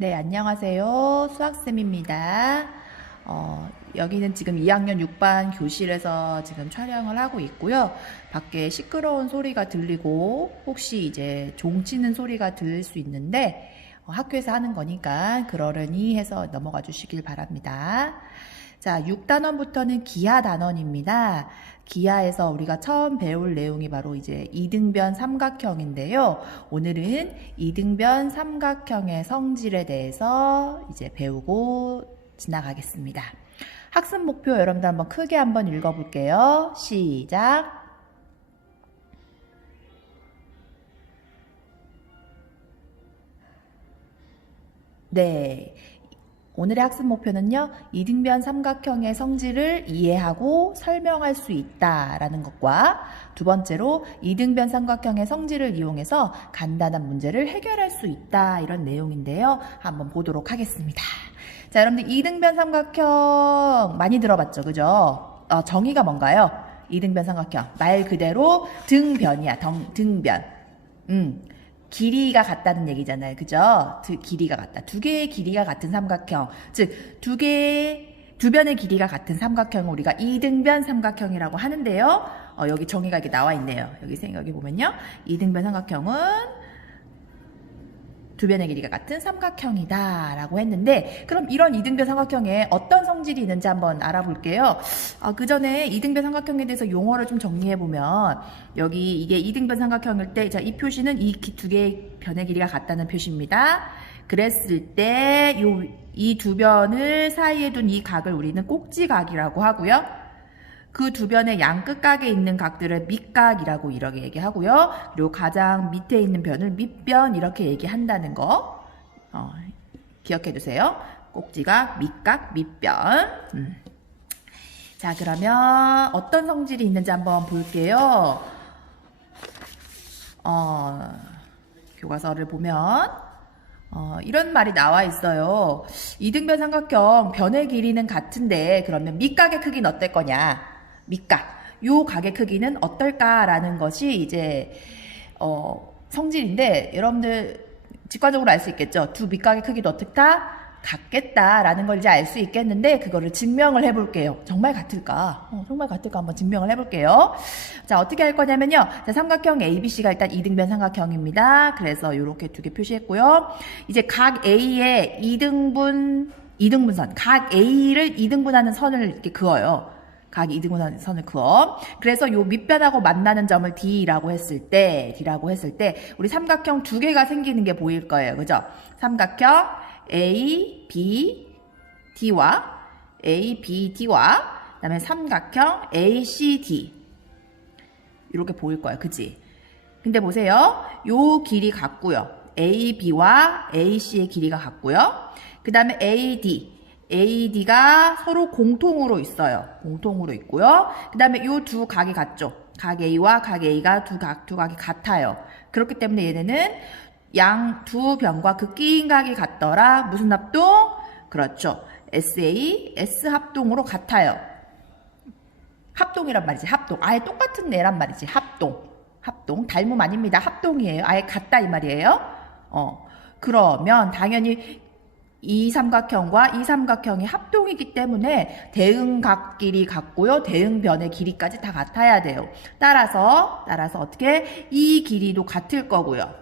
네, 안녕하세요. 수학쌤입니다. 여기는 지금 2학년 6반 교실에서 지금 촬영을 하고 있고요. 밖에 시끄러운 소리가 들리고 혹시 이제 종 치는 소리가 들릴 수 있는데 학교에서 하는 거니까 그러려니 해서 넘어가 주시길 바랍니다. 자, 6단원부터는 기하 단원입니다. 기하에서 우리가 처음 배울 내용이 바로 이제 이등변 삼각형인데요. 오늘은 이등변 삼각형의 성질에 대해서 이제 배우고 지나가겠습니다. 학습 목표 여러분들 한번 크게 한번 읽어볼게요. 시작. 네. 오늘의 학습 목표는요, 이등변 삼각형의 성질을 이해하고 설명할 수 있다라는 것과 두 번째로 이등변 삼각형의 성질을 이용해서 간단한 문제를 해결할 수 있다 이런 내용인데요. 한번 보도록 하겠습니다. 자, 여러분들 이등변 삼각형 많이 들어봤죠, 그죠? 정의가 뭔가요? 이등변 삼각형 말 그대로 등변이야, 등변. 길이가 같다는 얘기잖아요. 그죠? 길이가 같다. 두 개의 길이가 같은 삼각형. 즉, 두 변의 길이가 같은 삼각형을 우리가 이등변 삼각형이라고 하는데요. 여기 정의가 이렇게 나와 있네요. 여기 보면요. 이등변 삼각형은 두 변의 길이가 같은 삼각형이다 라고 했는데, 그럼 이런 이등변 삼각형에 어떤 성질이 있는지 한번 알아볼게요. 그 전에 이등변 삼각형에 대해서 용어를 좀 정리해보면, 여기 이게 이등변 삼각형일 때, 자, 이 표시는 이 두 개의 변의 길이가 같다는 표시입니다. 그랬을 때 이 두 변을 사이에 둔 이 각을 우리는 꼭지각이라고 하고요. 그 두 변의 양 끝각에 있는 각들을 밑각이라고 이렇게 얘기하고요. 그리고 가장 밑에 있는 변을 밑변 이렇게 얘기한다는 거 기억해 두세요. 꼭지각, 밑각, 밑변. 자, 그러면 어떤 성질이 있는지 한번 볼게요. 교과서를 보면 이런 말이 나와 있어요. 이등변 삼각형 변의 길이는 같은데 그러면 밑각의 크기는 어떨 거냐? 밑각. 요 각의 크기는 어떨까라는 것이 이제 성질인데 여러분들 직관적으로 알 수 있겠죠. 두 밑각의 크기도 어떻다? 같겠다라는 걸 이제 알 수 있겠는데 그거를 증명을 해볼게요. 정말 같을까? 정말 같을까 한번 증명을 해볼게요. 자, 어떻게 할 거냐면요. 자, 삼각형 ABC가 일단 이등변 삼각형입니다. 그래서 이렇게 두 개 표시했고요. 이제 각 A의 이등분선, 각 A를 이등분하는 선을 이렇게 그어요. 각 이등분하는 선을 그어. 그래서 요 밑변하고 만나는 점을 D라고 했을 때 우리 삼각형 두 개가 생기는 게 보일 거예요. 그죠? 삼각형 A, B, D와 A, B, D와 그다음에 삼각형 A, C, D 이렇게 보일 거예요. 그치? 근데 보세요. 요 길이 같고요. A, B와 A, C의 길이가 같고요. 그 다음에 A, D AD가 서로 공통으로 있어요. 공통으로 있고요. 그 다음에 요 두 각이 같죠. 각 A와 각 A가 두 각이 같아요. 그렇기 때문에 얘네는 양 두 변과 그 끼인 각이 같더라. 무슨 합동? 그렇죠. SA, S 합동으로 같아요. 합동이란 말이지. 합동. 아예 똑같은 애란 말이지. 합동. 닮음 아닙니다. 합동이에요. 아예 같다 이 말이에요. 그러면 당연히 이 삼각형과 이 삼각형이 합동이기 때문에 대응각끼리 같고요. 대응변의 길이까지 다 같아야 돼요. 따라서 어떻게? 이 길이도 같을 거고요.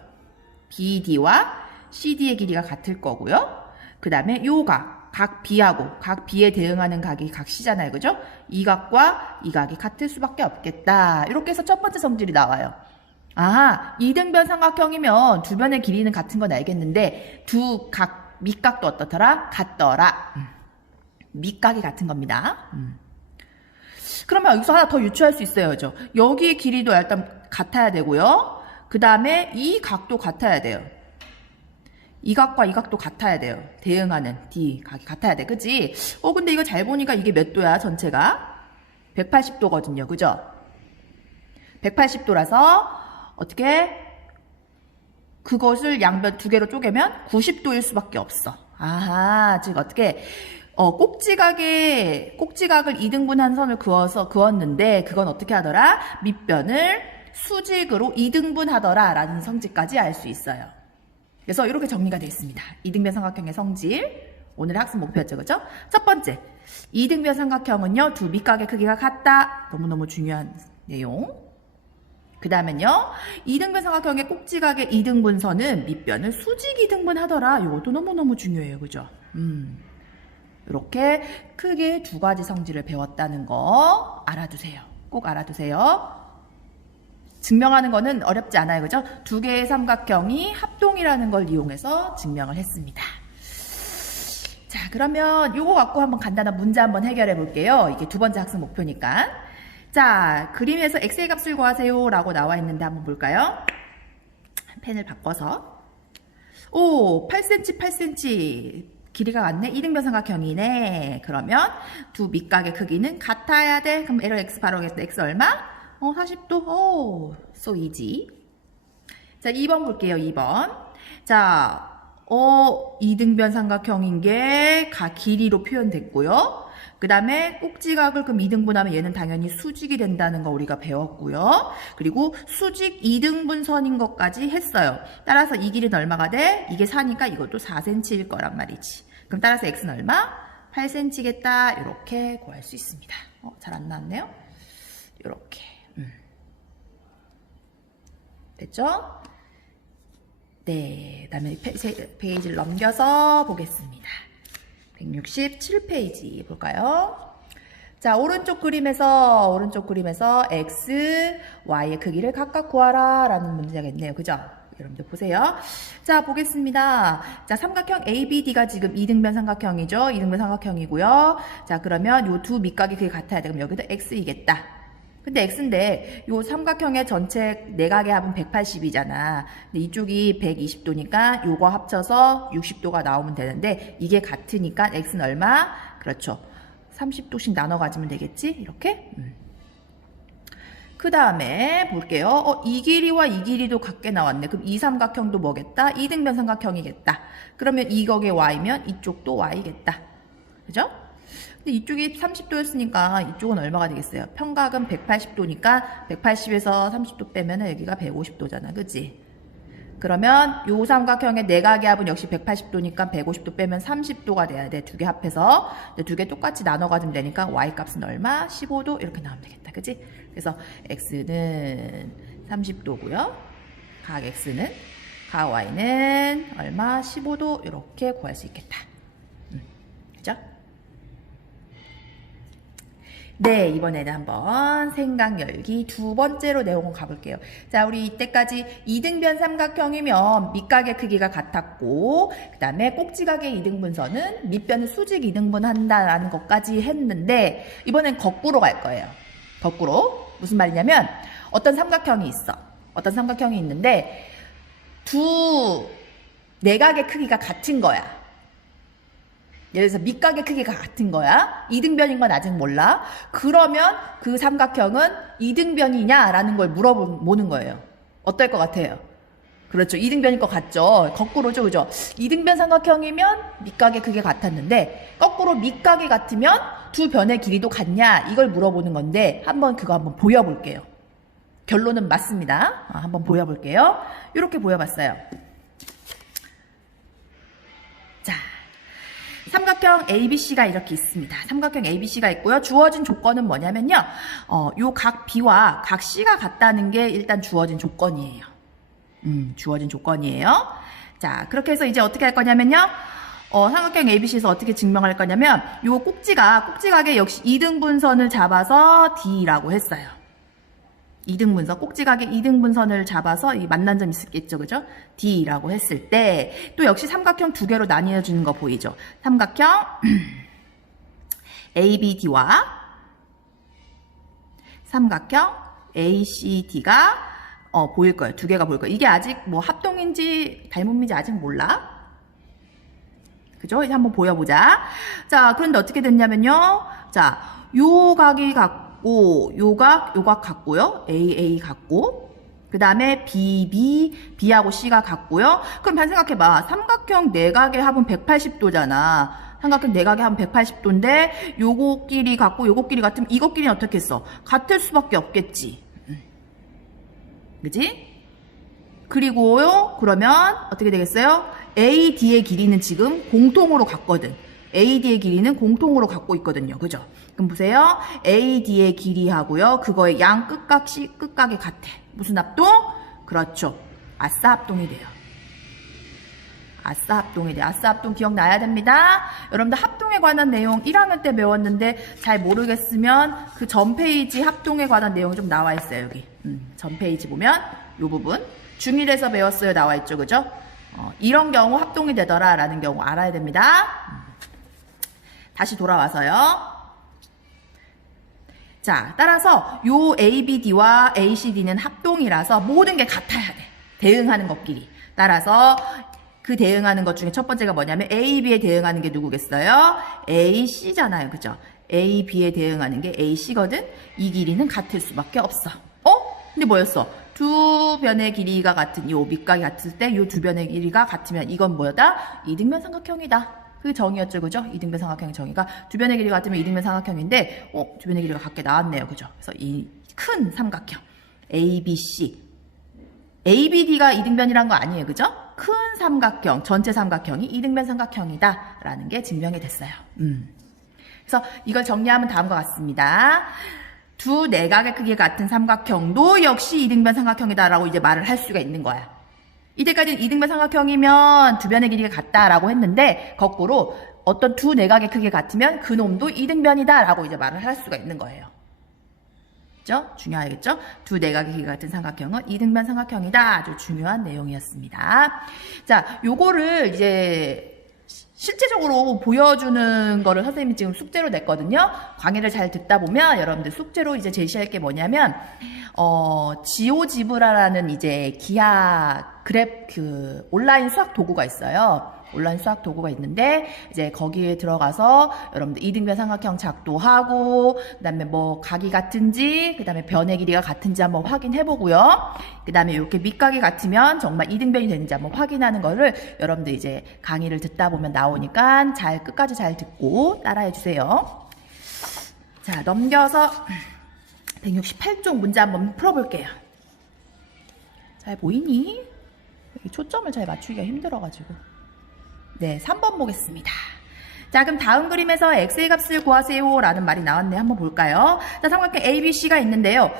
BD와 CD의 길이가 같을 거고요. 그 다음에 요 각 B하고 각 B에 대응하는 각이 각 C잖아요. 그죠? 이 각과 이 각이 같을 수밖에 없겠다. 이렇게 해서 첫 번째 성질이 나와요. 이등변 삼각형이면 두 변의 길이는 같은 건 알겠는데 두 각 밑각도 어떻더라? 같더라. 밑각이 같은 겁니다. 그러면 여기서 하나 더 유추할 수 있어요. 그죠? 여기의 길이도 일단 같아야 되고요. 그 다음에 이 각도 같아야 돼요. 이 각과 이 각도 같아야 돼요. 대응하는 D 각이 같아야 돼. 그치? 근데 이거 잘 보니까 이게 몇 도야? 전체가? 180도거든요. 그죠? 180도라서 어떻게? 그것을 양변 두 개로 쪼개면 90도일 수밖에 없어. 즉 어떻게 꼭지각을 2등분한 선을 그었는데 그건 어떻게 하더라? 밑변을 수직으로 2등분하더라 라는 성질까지 알 수 있어요. 그래서 이렇게 정리가 되어 있습니다. 이등변 삼각형의 성질. 오늘의 학습 목표였죠. 그죠? 첫 번째, 이등변 삼각형은요, 두 밑각의 크기가 같다. 너무너무 중요한 내용. 그 다음엔요, 이등변 삼각형의 꼭지각의 이등분선은 밑변을 수직 이등분하더라. 이것도 너무너무 중요해요. 그죠? 이렇게 크게 두 가지 성질을 배웠다는 거 알아두세요. 꼭 알아두세요. 증명하는 거는 어렵지 않아요. 그죠? 두 개의 삼각형이 합동이라는 걸 이용해서 증명을 했습니다. 자, 그러면 이거 갖고 한번 간단한 문제 한번 해결해 볼게요. 이게 두 번째 학습 목표니까. 자, 그림에서 x의 값을 구하세요 라고 나와 있는데 한번 볼까요? 펜을 바꿔서. 오, 8cm, 8cm. 길이가 같네? 이등변 삼각형이네. 그러면 두 밑각의 크기는 같아야 돼. 그럼 L, X 바로 하겠다. X 얼마? 40도. 오, so easy. 자, 2번 볼게요. 2번. 자, 이등변 삼각형인 게 길이로 표현됐고요. 그 다음에 꼭지각을 그럼 2등분하면 얘는 당연히 수직이 된다는 거 우리가 배웠고요. 그리고 수직 2등분선인 것까지 했어요. 따라서 이 길이는 얼마가 돼? 이게 4니까 이것도 4cm일 거란 말이지. 그럼 따라서 x는 얼마? 8cm겠다. 이렇게 구할 수 있습니다. 잘 안 나왔네요. 이렇게. 됐죠? 네, 그 다음에 페이지를 넘겨서 보겠습니다. 167페이지 볼까요? 자, 오른쪽 그림에서 x, y의 크기를 각각 구하라 라는 문제가 있네요. 그죠? 여러분들 보세요. 자, 보겠습니다. 자, 삼각형 ABD가 지금 이등변 삼각형이죠. 이등변 삼각형이고요. 자, 그러면 요 두 밑각이 크기 같아야 돼. 그럼 여기도 x이겠다. 근데 x인데 요 삼각형의 전체 내각의 합은 180이잖아. 근데 이쪽이 120도니까 요거 합쳐서 60도가 나오면 되는데 이게 같으니까 x는 얼마? 그렇죠. 30도씩 나눠 가지면 되겠지? 이렇게. 그 다음에 볼게요. 이 길이와 이 길이도 같게 나왔네. 그럼 이 삼각형도 뭐겠다? 이등변 삼각형이겠다. 그러면 이거게 y면 이쪽도 y겠다. 그죠? 근데 이쪽이 30도였으니까 이쪽은 얼마가 되겠어요? 평각은 180도니까 180에서 30도 빼면 여기가 150도잖아. 그치? 그러면 요 삼각형의 내각의 합은 역시 180도니까 150도 빼면 30도가 돼야 돼. 두 개 합해서. 두 개 똑같이 나눠 가지면 되니까 y 값은 얼마? 15도 이렇게 나오면 되겠다. 그치? 그래서 x는 30도고요. 각 x는, 각 y는 얼마? 15도 이렇게 구할 수 있겠다. 그죠? 네, 이번에는 한번 생각 열기 두 번째로 내용을 가볼게요. 자, 우리 이때까지 이등변 삼각형이면 밑각의 크기가 같았고, 그 다음에 꼭지각의 이등분선은 밑변을 수직 이등분한다라는 것까지 했는데, 이번엔 거꾸로 갈 거예요. 거꾸로. 무슨 말이냐면, 어떤 삼각형이 있어. 어떤 삼각형이 있는데, 두 내각의 크기가 같은 거야. 예를 들어서 밑각의 크기가 같은 거야. 이등변인 건 아직 몰라. 그러면 그 삼각형은 이등변이냐라는 걸 물어보는 거예요. 어떨 것 같아요? 그렇죠. 이등변일 것 같죠. 거꾸로죠. 그죠? 이등변 삼각형이면 밑각의 크기가 같았는데 거꾸로 밑각이 같으면 두 변의 길이도 같냐 이걸 물어보는 건데 그거 한번 보여볼게요. 결론은 맞습니다. 한번 보여볼게요. 이렇게 보여봤어요. 자, 삼각형 ABC가 이렇게 있습니다. 삼각형 ABC가 있고요. 주어진 조건은 뭐냐면요. 요 각 B와 각 C가 같다는 게 일단 주어진 조건이에요. 주어진 조건이에요. 자, 그렇게 해서 이제 어떻게 할 거냐면요. 삼각형 ABC에서 어떻게 증명할 거냐면 요 꼭지각에 역시 이등분선을 잡아서 D라고 했어요. 이등분선, 꼭지각의 이등분선을 잡아서 이 만난 점 있겠죠, 그죠? D라고 했을 때 또 역시 삼각형 두 개로 나뉘어주는 거 보이죠? 삼각형 ABD와 삼각형 ACD가 보일 거예요. 두 개가 보일 거예요. 이게 아직 뭐 합동인지 닮음인지 아직 몰라. 그죠? 이제 한번 보여보자. 자, 그런데 어떻게 됐냐면요. 자, 요 각이 같고, 요 각 같고요. AA 같고, 그 다음에 B하고 C가 같고요. 그럼 잘 생각해봐. 삼각형 내각의 합은 180도잖아. 삼각형 내각의 합은 180도인데, 요거끼리 같고, 요거끼리 같으면 이거끼리는 어떻게 했어? 같을 수밖에 없겠지. 그지? 그리고요, 그러면 어떻게 되겠어요? AD의 길이는 지금 공통으로 같거든. AD의 길이는 공통으로 갖고 있거든요. 그죠? 그럼 보세요. AD의 길이하고요. 그거의 양 끝각이 같아. 무슨 합동? 그렇죠. 아싸 합동이 돼요. 아싸 합동이 돼요. 아싸 합동 기억나야 됩니다. 여러분들 합동에 관한 내용 1학년 때 배웠는데 잘 모르겠으면 그 전 페이지 합동에 관한 내용이 좀 나와 있어요. 여기. 전 페이지 보면 이 부분. 중1에서 배웠어요. 나와 있죠. 그죠? 이런 경우 합동이 되더라 라는 경우 알아야 됩니다. 다시 돌아와서요. 자, 따라서 요 ABD와 ACD는 합동이라서 모든 게 같아야 돼. 대응하는 것끼리. 따라서 그 대응하는 것 중에 첫 번째가 뭐냐면 AB에 대응하는 게 누구겠어요? AC잖아요. 그죠? AB에 대응하는 게 AC거든? 이 길이는 같을 수밖에 없어. 근데 뭐였어? 두 변의 길이가 같은 요 밑각이 같을 때 요 두 변의 길이가 같으면 이건 뭐다? 이등변 삼각형이다. 그게 정의였죠. 그죠? 이등변 삼각형의 정의가 두 변의 길이가 같으면 이등변 삼각형인데 두 변의 길이가 같게 나왔네요. 그죠? 그래서 이 큰 삼각형 ABC ABD가 이등변이란 거 아니에요. 그죠? 큰 삼각형, 전체 삼각형이 이등변 삼각형이다 라는 게 증명이 됐어요. 그래서 이걸 정리하면 다음과 같습니다. 두 내각의 크기가 같은 삼각형도 역시 이등변 삼각형이다라고 이제 말을 할 수가 있는 거야. 이때까지는 이등변 삼각형이면 두 변의 길이가 같다라고 했는데 거꾸로 어떤 두 내각의 크기가 같으면 그 놈도 이등변이다라고 이제 말을 할 수가 있는 거예요. 그죠? 중요하겠죠? 두 내각의 길이가 같은 삼각형은 이등변 삼각형이다. 아주 중요한 내용이었습니다. 자, 요거를 이제 실제적으로 보여주는 거를 선생님이 지금 숙제로 냈거든요. 강의를 잘 듣다 보면 여러분들 숙제로 이제 제시할 게 뭐냐면 지오지브라라는 이제 기하 그래프 그 온라인 수학 도구가 있어요. 온라인 수학 도구가 있는데 이제 거기에 들어가서 여러분들 이등변 삼각형 작도하고 그다음에 뭐 각이 같은지 그다음에 변의 길이가 같은지 한번 확인해 보고요. 그다음에 이렇게 밑각이 같으면 정말 이등변이 되는지 한번 확인하는 거를 여러분들 이제 강의를 듣다 보면 나오니까 잘 끝까지 잘 듣고 따라해 주세요. 자, 넘겨서 168쪽 문제 한번 풀어볼게요. 잘 보이니? 여기 초점을 잘 맞추기가 힘들어가지고. 네, 3번 보겠습니다. 자, 그럼 다음 그림에서 x의 값을 구하세요 라는 말이 나왔네. 한번 볼까요? 자, 삼각형 ABC가 있는데요.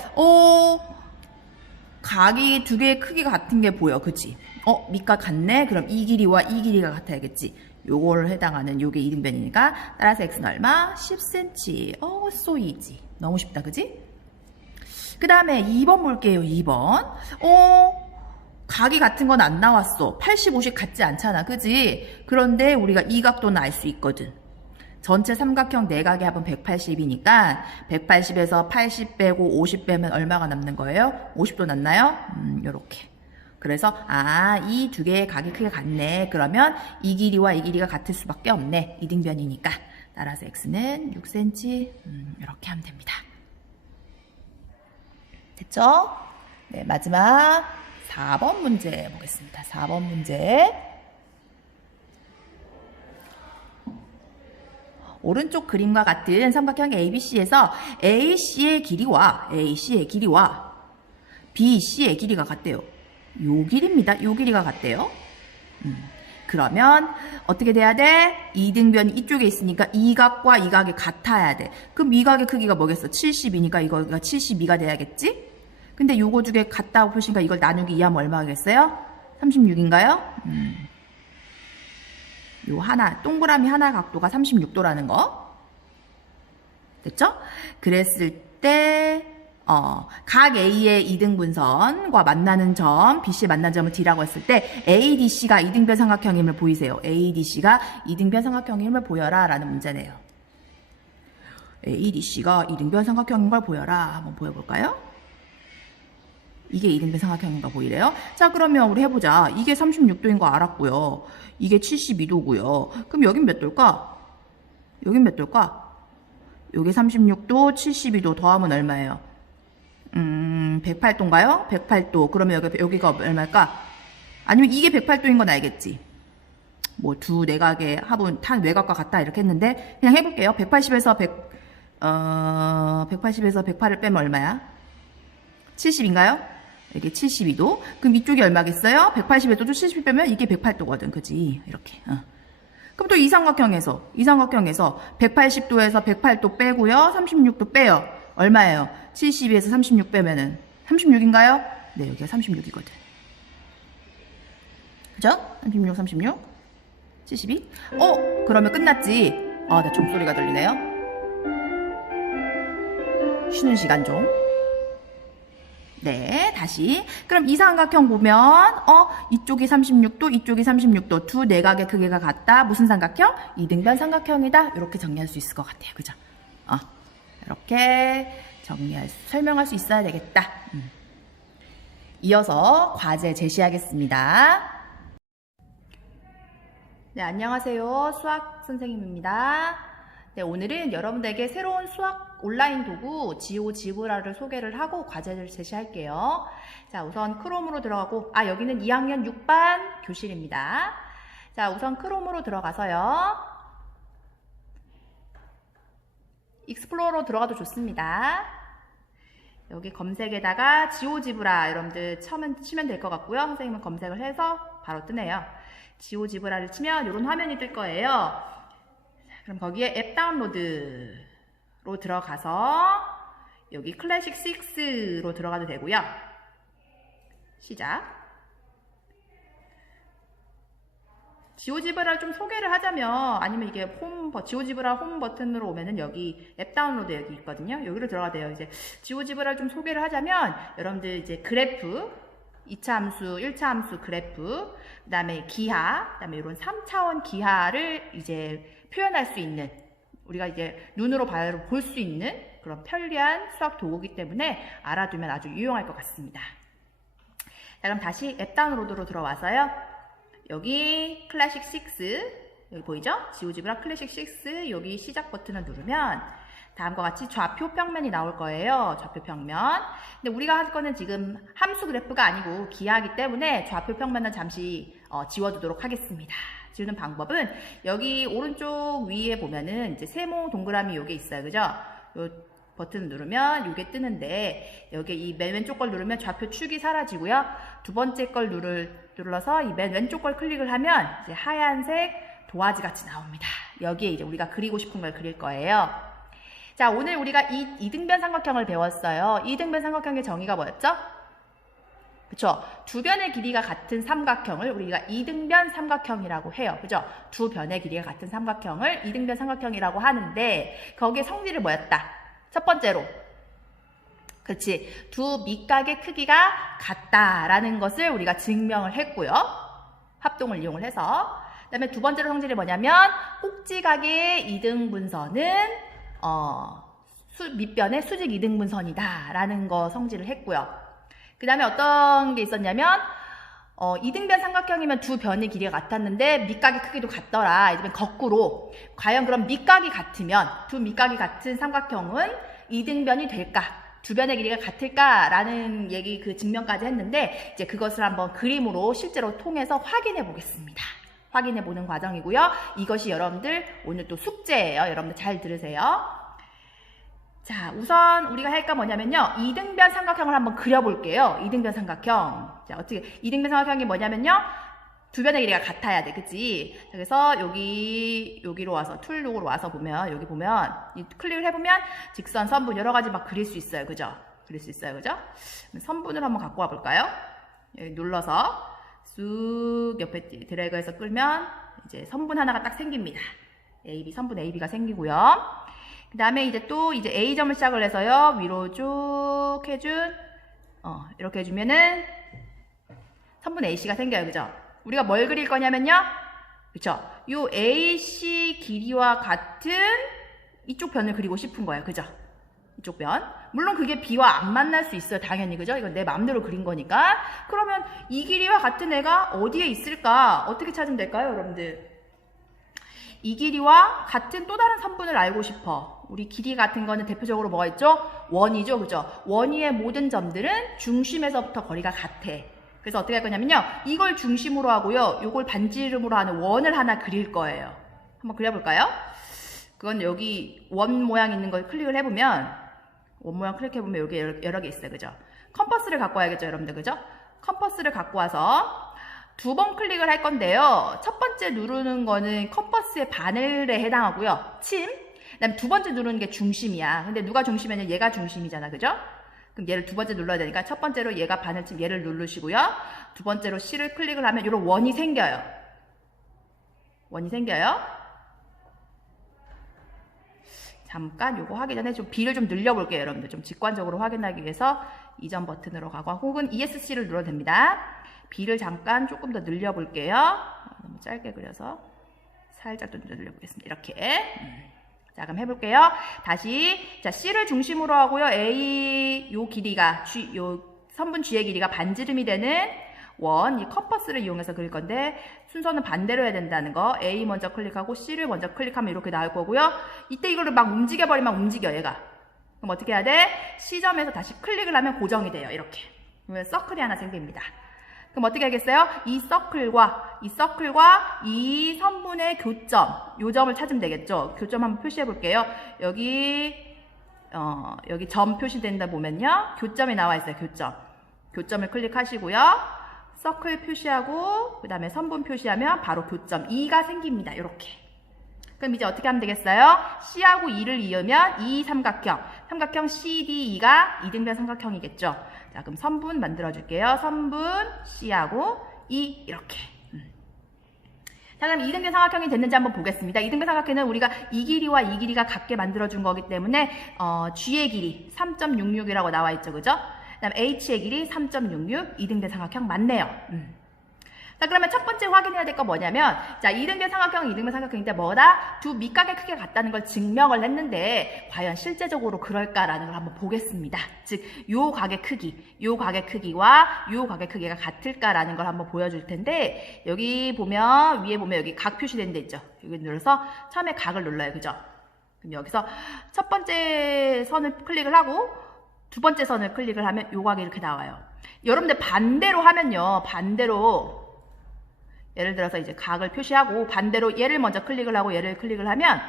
각이 두 개의 크기가 같은 게 보여. 그치? 밑각 같네? 그럼 이 길이와 이 길이가 같아야겠지. 요거를 해당하는 요게 이등변이니까 따라서 x는 얼마? 10cm. so easy. 너무 쉽다. 그치? 그 다음에 2번 볼게요. 2번. 각이 같은 건 안 나왔어. 80, 50 같지 않잖아. 그지? 그런데 우리가 이 각도는 알 수 있거든. 전체 삼각형 내각의 합은 180이니까 180에서 80 빼고 50 빼면 얼마가 남는 거예요? 50도 남나요? 요렇게. 그래서 이 두 개의 각이 크게 같네. 그러면 이 길이와 이 길이가 같을 수밖에 없네. 이등변이니까. 따라서 x는 6cm 이렇게 하면 됩니다. 됐죠? 네, 마지막 4번 문제 보겠습니다. 4번 문제. 오른쪽 그림과 같은 삼각형 ABC에서 AC의 길이와 BC의 길이가 같대요. 요 길이입니다. 요 길이가 같대요. 그러면 어떻게 돼야 돼? 이등변이 이쪽에 있으니까 이 각과 이 각이 같아야 돼. 그럼 이 각의 크기가 뭐겠어? 70이니까 이거가 72가 돼야겠지? 근데 요거 두 개 같다고 표시니까 이걸 나누기 2하면 얼마겠어요? 36인가요? 요 하나, 동그라미 하나 각도가 36도라는 거. 됐죠? 그랬을 때, 각 A의 이등분선과 만나는 점, BC의 만나는 점을 D라고 했을 때, ADC가 이등변 삼각형임을 보이세요. ADC가 이등변 삼각형임을 보여라. 라는 문제네요. ADC가 이등변 삼각형인 걸 보여라. 한번 보여볼까요? 이게 이등변 삼각형인 거 보이래요? 자, 그러면 우리 해보자. 이게 36도인 거 알았고요. 이게 72도고요. 그럼 여긴 몇 도일까? 여긴 몇 도일까? 여기 36도, 72도 더하면 얼마예요? 108도인가요? 108도. 그러면 여기가 얼마일까? 아니면 이게 108도인 건 알겠지? 뭐 두 내각의 합은 탄 외곽과 같다 이렇게 했는데 그냥 해볼게요. 180에서 180에서 108을 빼면 얼마야? 70인가요? 이게 72도. 그럼 이쪽이 얼마겠어요? 180에도 70 빼면 이게 108도거든. 그지? 이렇게. 그럼 또 이 삼각형에서 180도에서 108도 빼고요. 36도 빼요. 얼마예요? 72에서 36 빼면은 36인가요? 네, 여기가 36이거든. 그죠? 36, 36. 72. 그러면 끝났지. 나 종소리가 들리네요. 쉬는 시간 좀. 네, 다시. 그럼 이 삼각형 보면 이쪽이 36도, 이쪽이 36도. 두 내각의 크기가 같다. 무슨 삼각형? 이등변 삼각형이다. 이렇게 정리할 수 있을 것 같아요. 그죠? 이렇게 설명할 수 있어야 되겠다. 이어서 과제 제시하겠습니다. 네, 안녕하세요. 수학 선생님입니다. 네, 오늘은 여러분들에게 새로운 수학 온라인 도구 지오지브라를 소개를 하고 과제를 제시할게요. 자, 우선 크롬으로 들어가고, 여기는 2학년 6반 교실입니다. 자, 우선 크롬으로 들어가서요. 익스플로러로 들어가도 좋습니다. 여기 검색에다가 지오지브라 여러분들 치면 될 것 같고요. 선생님은 검색을 해서 바로 뜨네요. 지오지브라를 치면 이런 화면이 뜰 거예요. 그럼 거기에 앱 다운로드로 들어가서 여기 클래식 6로 들어가도 되고요. 시작. 지오지브라를 좀 소개를 하자면, 아니면 이게 지오지브라 홈 버튼으로 오면은 여기 앱 다운로드 여기 있거든요. 여기로 들어가야 돼요. 이제 지오지브라를 좀 소개를 하자면, 여러분들 이제 그래프, 2차 함수, 1차 함수 그래프, 그 다음에 기하, 그 다음에 이런 3차원 기하를 이제 표현할 수 있는, 우리가 이제 눈으로 바로 볼 수 있는 그런 편리한 수학 도구이기 때문에 알아두면 아주 유용할 것 같습니다. 자, 그럼 다시 앱 다운로드로 들어와서요. 여기 클래식 6, 여기 보이죠? 지오지브라 클래식 6, 여기 시작 버튼을 누르면 다음과 같이 좌표 평면이 나올 거예요. 좌표 평면. 근데 우리가 할 거는 지금 함수 그래프가 아니고 기하이기 때문에 좌표 평면은 잠시 지워두도록 하겠습니다. 지우는 방법은 여기 오른쪽 위에 보면은 이제 세모 동그라미 요게 있어요. 그죠? 요 버튼 누르면 요게 뜨는데, 여기 이 맨 왼쪽 걸 누르면 좌표 축이 사라지고요. 두 번째 걸 눌러서 이 맨 왼쪽 걸 클릭을 하면 이제 하얀색 도화지 같이 나옵니다. 여기에 이제 우리가 그리고 싶은 걸 그릴 거예요. 자, 오늘 우리가 이등변 삼각형을 배웠어요. 이등변 삼각형의 정의가 뭐였죠? 그쵸? 두 변의 길이가 같은 삼각형을 우리가 이등변 삼각형이라고 해요. 그죠? 두 변의 길이가 같은 삼각형을 이등변 삼각형이라고 하는데, 거기에 성질이 뭐였다? 첫 번째로, 그렇지, 두 밑각의 크기가 같다라는 것을 우리가 증명을 했고요. 합동을 이용을 해서. 그 다음에 두 번째로 성질이 뭐냐면, 꼭지각의 이등분선은 밑변의 수직 이등분선이다 라는 거 성질을 했고요. 그 다음에 어떤 게 있었냐면, 이등변 삼각형이면 두 변의 길이가 같았는데 밑각의 크기도 같더라. 이러면 거꾸로, 과연 그럼 밑각이 같으면, 두 밑각이 같은 삼각형은 이등변이 될까? 두 변의 길이가 같을까라는 얘기, 그 증명까지 했는데, 이제 그것을 한번 그림으로 실제로 통해서 확인해 보겠습니다. 확인해 보는 과정이고요. 이것이 여러분들 오늘 또 숙제예요. 여러분들 잘 들으세요. 자, 우선 우리가 할 거 뭐냐면요. 이등변 삼각형을 한번 그려볼게요. 이등변 삼각형. 자, 이등변 삼각형이 뭐냐면요. 두 변의 길이가 같아야 돼. 그치? 그래서 여기로 와서, 툴룩으로 와서 보면, 여기 보면, 클릭을 해보면, 직선, 선분, 여러 가지 막 그릴 수 있어요. 그죠? 그릴 수 있어요. 그죠? 선분을 한번 갖고 와볼까요? 여기 눌러서, 쑥 옆에 드래그해서 끌면, 이제 선분 하나가 딱 생깁니다. 선분 AB가 생기고요. 그 다음에 이제 또 A점을 시작을 해서요. 위로 쭉 해준, 이렇게 해주면은 선분 AC가 생겨요. 그죠? 우리가 뭘 그릴 거냐면요. 그쵸? 요 AC 길이와 같은 이쪽 변을 그리고 싶은 거예요. 그죠? 이쪽 변. 물론 그게 B와 안 만날 수 있어요. 당연히. 그죠? 이건 내 마음대로 그린 거니까. 그러면 이 길이와 같은 애가 어디에 있을까? 어떻게 찾으면 될까요, 여러분들? 이 길이와 같은 또 다른 선분을 알고 싶어. 우리 길이 같은 거는 대표적으로 뭐가 있죠? 원이죠. 그죠? 원위의 모든 점들은 중심에서부터 거리가 같아. 그래서 어떻게 할 거냐면요. 이걸 중심으로 하고요. 이걸 반지름으로 하는 원을 하나 그릴 거예요. 한번 그려볼까요? 그건 여기 원 모양 있는 걸 클릭을 해보면, 원 모양 클릭해보면 여기 여러 개 있어요. 그죠? 컴퍼스를 갖고 와야겠죠, 여러분들. 그죠? 컴퍼스를 갖고 와서 두 번 클릭을 할 건데요. 첫 번째 누르는 거는 컴퍼스의 바늘에 해당하고요. 침. 그다음에 두 번째 누르는 게 중심이야. 근데 누가 중심이냐? 얘가 중심이잖아. 그죠? 그럼 얘를 두 번째 눌러야 되니까 첫 번째로 얘가 바늘침 얘를 누르시고요. 두 번째로 C를 클릭을 하면 이런 원이 생겨요. 원이 생겨요. 잠깐 요거 하기 전에 좀 B를 좀 늘려볼게요. 여러분들 좀 직관적으로 확인하기 위해서 이전 버튼으로 가고 혹은 ESC를 눌러도 됩니다. B를 잠깐 조금 더 늘려볼게요. 너무 짧게 그려서 살짝 좀 늘려보겠습니다. 이렇게. 자, 그럼 해볼게요. 다시. 자, C를 중심으로 하고요. A, 요 길이가, 요 선분 G의 길이가 반지름이 되는 원, 이 컴퍼스를 이용해서 그릴 건데, 순서는 반대로 해야 된다는 거. A 먼저 클릭하고 C를 먼저 클릭하면 이렇게 나올 거고요. 이때 이거를 막 움직여버리면 움직여, 얘가. 그럼 어떻게 해야 돼? C점에서 다시 클릭을 하면 고정이 돼요. 이렇게. 그러면 서클이 하나 생깁니다. 그럼 어떻게 하겠어요? 이 서클과 이 선분의 교점, 요 점을 찾으면 되겠죠? 교점 한번 표시해 볼게요. 여기 점 표시된다 보면요. 교점이 나와 있어요. 교점을 클릭하시고요. 서클 표시하고 그 다음에 선분 표시하면 바로 교점 2가 생깁니다. 이렇게. 그럼 이제 어떻게 하면 되겠어요? C하고 2를 이으면 이 삼각형 CDE가 이등변 삼각형이겠죠. 자, 그럼 선분 만들어 줄게요. 선분 C하고 2 이렇게. 자, 그럼 이등변 삼각형이 됐는지 한번 보겠습니다. 이등변 삼각형은 우리가 이 길이와 이 길이가 같게 만들어 준 거기 때문에 G의 길이 3.66이라고 나와 있죠. 그죠? 그다음 H의 길이 3.66 이등변 삼각형 맞네요. 자, 그러면 첫 번째 확인해야 될 건 뭐냐면, 자, 이등변 삼각형인데 뭐다? 두 밑각의 크기가 같다는 걸 증명을 했는데, 과연 실제적으로 그럴까라는 걸 한번 보겠습니다. 즉, 요 각의 크기와 요 각의 크기가 같을까라는 걸 한번 보여줄 텐데, 여기 보면, 위에 보면 여기 각 표시된 데 있죠? 여기 눌러서 처음에 각을 눌러요. 그죠? 그럼 여기서 첫 번째 선을 클릭을 하고, 두 번째 선을 클릭을 하면 요 각이 이렇게 나와요. 여러분들 반대로 하면요, 예를 들어서 이제 각을 표시하고 반대로 얘를 먼저 클릭을 하고 얘를 클릭을 하면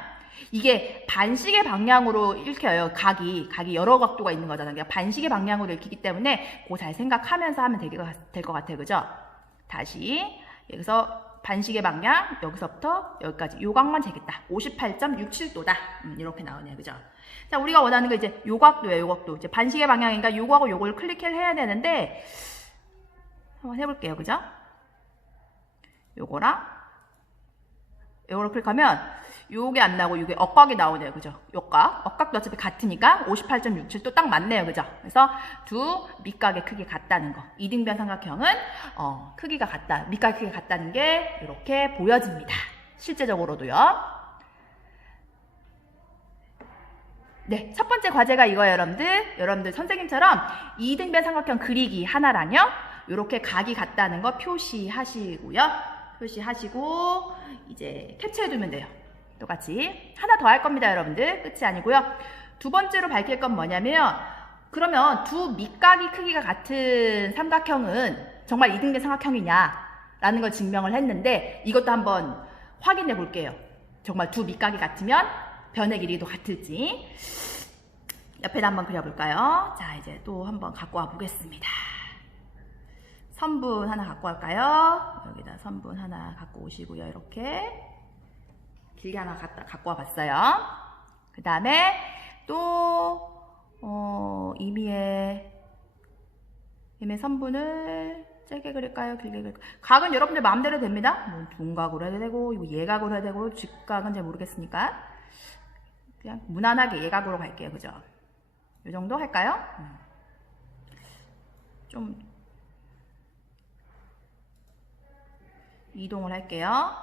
이게 반시계 방향으로 읽혀요. 각이 여러 각도가 있는 거잖아요. 그러니까 반시계 방향으로 읽히기 때문에 그거 잘 생각하면서 하면 될 것 같아요. 그죠? 다시 여기서 반시계 방향 여기서부터 여기까지 요 각만 재겠다. 58.67도다. 이렇게 나오네요. 그죠? 자, 우리가 원하는 거 이제 요 각도예요. 요 각도. 이제 반시계 방향이니까 요거하고 요걸 클릭을 해야 되는데 한번 해볼게요. 그죠? 요거를 클릭하면 요게 안 나오고 요게 억각이 나오네요. 그죠? 억각도 어차피 같으니까 58.67도 딱 맞네요. 그죠? 그래서 두 밑각의 크기 같다는 거. 이등변 삼각형은 크기가 같다. 밑각의 크기가 같다는 게 이렇게 보여집니다. 실제적으로도요. 네, 첫 번째 과제가 이거예요, 여러분들 선생님처럼 이등변 삼각형 그리기 하나랑요. 이렇게 각이 같다는 거 표시하시고요. 표시하시고 이제 캡처해두면 돼요. 똑같이 하나 더 할 겁니다. 여러분들 끝이 아니고요. 두 번째로 밝힐 건 뭐냐면 그러면 두 밑각이 크기가 같은 삼각형은 정말 이등변 삼각형이냐라는 걸 증명을 했는데 이것도 한번 확인해 볼게요. 정말 두 밑각이 같으면 변의 길이도 같을지. 옆에다 한번 그려볼까요? 자, 이제 또 한번 갖고 와 보겠습니다. 선분 하나 갖고 갈까요? 여기다 선분 하나 갖고 오시고요. 이렇게 길게 하나 갖고 와봤어요. 그 다음에 또 임의의 선분을 짧게 그릴까요? 길게 그릴까요? 각은 여러분들 마음대로 됩니다. 뭐 둔각으로 해도 되고 예각으로 해도 되고 직각은 잘 모르겠으니까 그냥 무난하게 예각으로 갈게요. 그죠? 이 정도 할까요? 좀 이동을 할게요.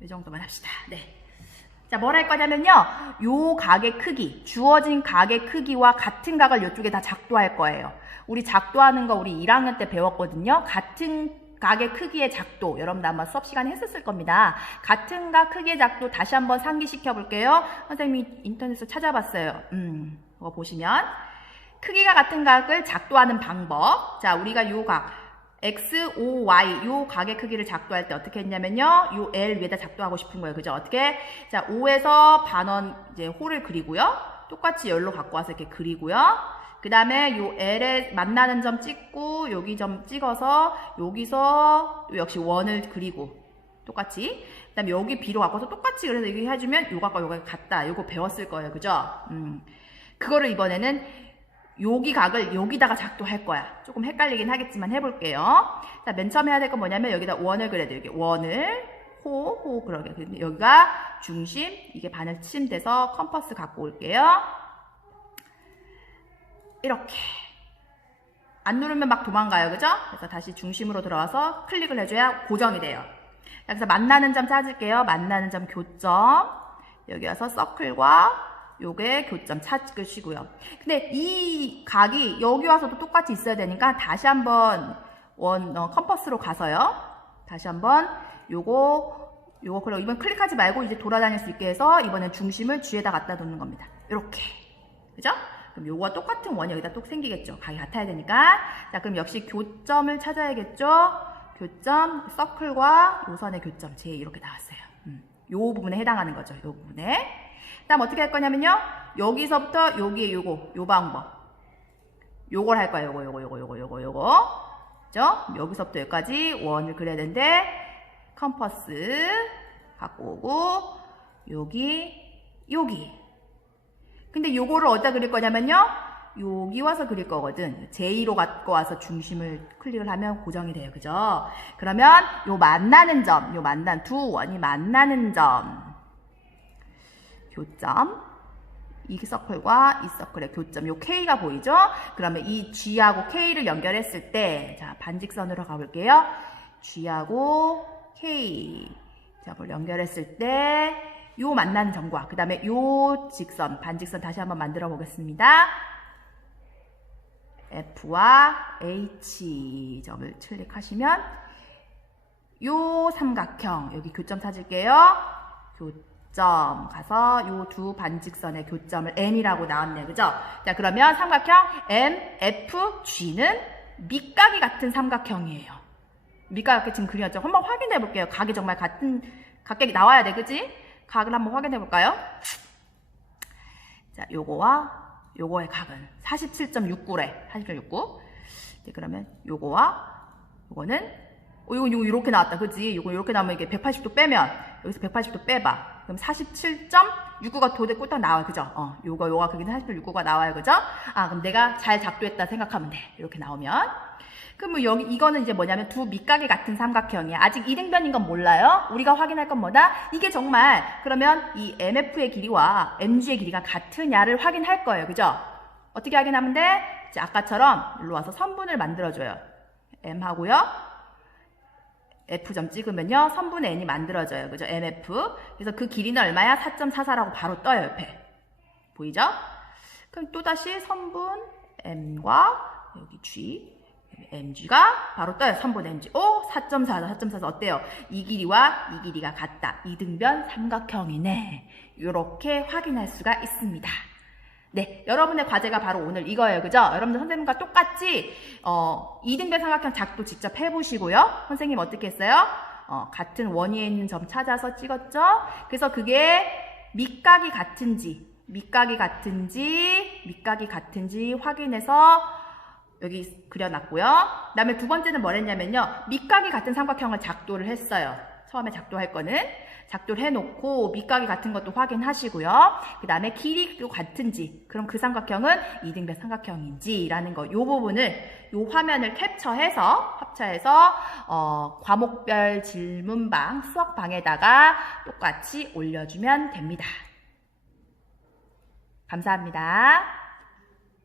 이 정도만 합시다. 네. 자, 뭘 할 거냐면요. 요 각의 크기, 주어진 각의 크기와 같은 각을 이쪽에 다 작도할 거예요. 우리 작도하는 거 우리 1학년 때 배웠거든요. 같은 각의 크기의 작도. 여러분들 아마 수업 시간에 했었을 겁니다. 같은 각 크기의 작도 다시 한번 상기시켜 볼게요. 선생님이 인터넷에서 찾아봤어요. 이거 보시면 크기가 같은 각을 작도하는 방법. 자, 우리가 요 각 X, O, Y 요 각의 크기를 작도할 때 어떻게 했냐면요. 요 L 위에다 작도하고 싶은 거예요. 그죠? 어떻게? 자, O에서 반원 이제 호를 그리고요. 똑같이 열로 갖고 와서 이렇게 그리고요. 그 다음에 요 L에 만나는 점 찍고 여기 점 찍어서 여기서 역시 원을 그리고 똑같이. 그 다음에 여기 B로 갖고 와서 똑같이 그래서 이렇게 해주면 요각과 요각이 같다. 요거 배웠을 거예요. 그죠? 그거를 이번에는 여기 각을 여기다가 작도할 거야. 조금 헷갈리긴 하겠지만 해볼게요. 자, 맨 처음 해야 될 건 뭐냐면 여기다 원을 그려야 돼요. 여기 원을 호 그러게. 여기가 중심, 이게 반을 돼서 컴퍼스 갖고 올게요. 이렇게. 안 누르면 막 도망가요. 그죠? 그래서 다시 중심으로 들어와서 클릭을 해줘야 고정이 돼요. 그래서 만나는 점 찾을게요. 만나는 점 교점. 여기 와서 서클과 요게 교점 찾으시고요. 근데 이 각이 여기 와서도 똑같이 있어야 되니까 다시 한번 컴퍼스로 가서요. 다시 한번 그리고 이번 클릭하지 말고 이제 돌아다닐 수 있게 해서 이번엔 중심을 G에다 갖다 놓는 겁니다. 이렇게. 그죠? 그럼 요거와 똑같은 원이 여기다 또 생기겠죠. 각이 같아야 되니까. 자, 그럼 역시 교점을 찾아야겠죠. 교점, 서클과 요 선의 교점. 제 이렇게 나왔어요. 요 부분에 해당하는 거죠. 요 부분에. 다음 어떻게 할 거냐면요. 여기서부터 여기에 요 방법. 요걸 할 거예요. 요거. 그죠? 여기서부터 여기까지 원을 그려야 되는데, 컴퍼스 갖고 오고, 여기. 근데 요거를 어디다 그릴 거냐면요. 여기 와서 그릴 거거든. J로 갖고 와서 중심을 클릭을 하면 고정이 돼요. 그죠? 그러면 요 만나는 점, 두 원이 만나는 점. 교점, 이 서클과 이 서클의 교점, 요 K가 보이죠? 그러면 이 G하고 K를 연결했을 때, 자, 반직선으로 가볼게요. G하고 K 점을 연결했을 때, 요 만나는 점과, 그 다음에 요 직선, 반직선 다시 한번 만들어 보겠습니다. F와 H 점을 클릭하시면, 요 삼각형, 여기 교점 찾을게요. 교점 가서 요 두 반직선의 교점을 M이라고 나왔네요. 그죠? 자, 그러면 삼각형 MFG는 밑각이 같은 삼각형이에요. 밑각 지금 그려졌죠? 한번 확인해 볼게요. 각이 정말 같은 각각이 나와야 돼. 그지? 각을 한번 확인해 볼까요? 자, 요거의 각은 47.69래. 47.69. 네, 그러면 요거는 이거 이렇게 나왔다. 그지? 요거 이렇게 나오면 이게 180도 빼면 여기서 180도 빼봐. 그럼 47.69가 도대 꼴딱 나와요. 그죠? 요가 그게 47.69가 나와요. 그죠? 그럼 내가 잘 작도했다 생각하면 돼. 이렇게 나오면. 그럼 뭐 이거는 이제 뭐냐면 두 밑각이 같은 삼각형이야. 아직 이등변인 건 몰라요. 우리가 확인할 건 뭐다? 이게 정말 그러면 이 MF의 길이와 MG의 길이가 같으냐를 확인할 거예요. 그죠? 어떻게 확인하면 돼? 이제 아까처럼 일로 와서 선분을 만들어줘요. M하고요. F점 찍으면요. 선분의 N이 만들어져요. 그죠? MF. 그래서 그 길이는 얼마야? 4.44라고 바로 떠요. 옆에. 보이죠? 그럼 또다시 선분 M과 여기 G. MG가 바로 떠요. 선분 MG. 4.4다. 4.44. 어때요? 이 길이와 이 길이가 같다. 이등변 삼각형이네. 이렇게 확인할 수가 있습니다. 네, 여러분의 과제가 바로 오늘 이거예요. 그죠? 여러분들 선생님과 똑같이 이등변 삼각형 작도 직접 해보시고요. 선생님 어떻게 했어요? 같은 원위에 있는 점 찾아서 찍었죠? 그래서 그게 밑각이 같은지 확인해서 여기 그려놨고요. 그 다음에 두 번째는 뭘 했냐면요. 밑각이 같은 삼각형을 작도를 했어요. 처음에 작도할 거는 작도를 해놓고 밑각이 같은 것도 확인하시고요. 그 다음에 길이도 같은지, 그럼 그 삼각형은 이등변 삼각형인지 라는 거, 요 부분을 요 화면을 합쳐해서 과목별 질문방 수학방에다가 똑같이 올려주면 됩니다. 감사합니다.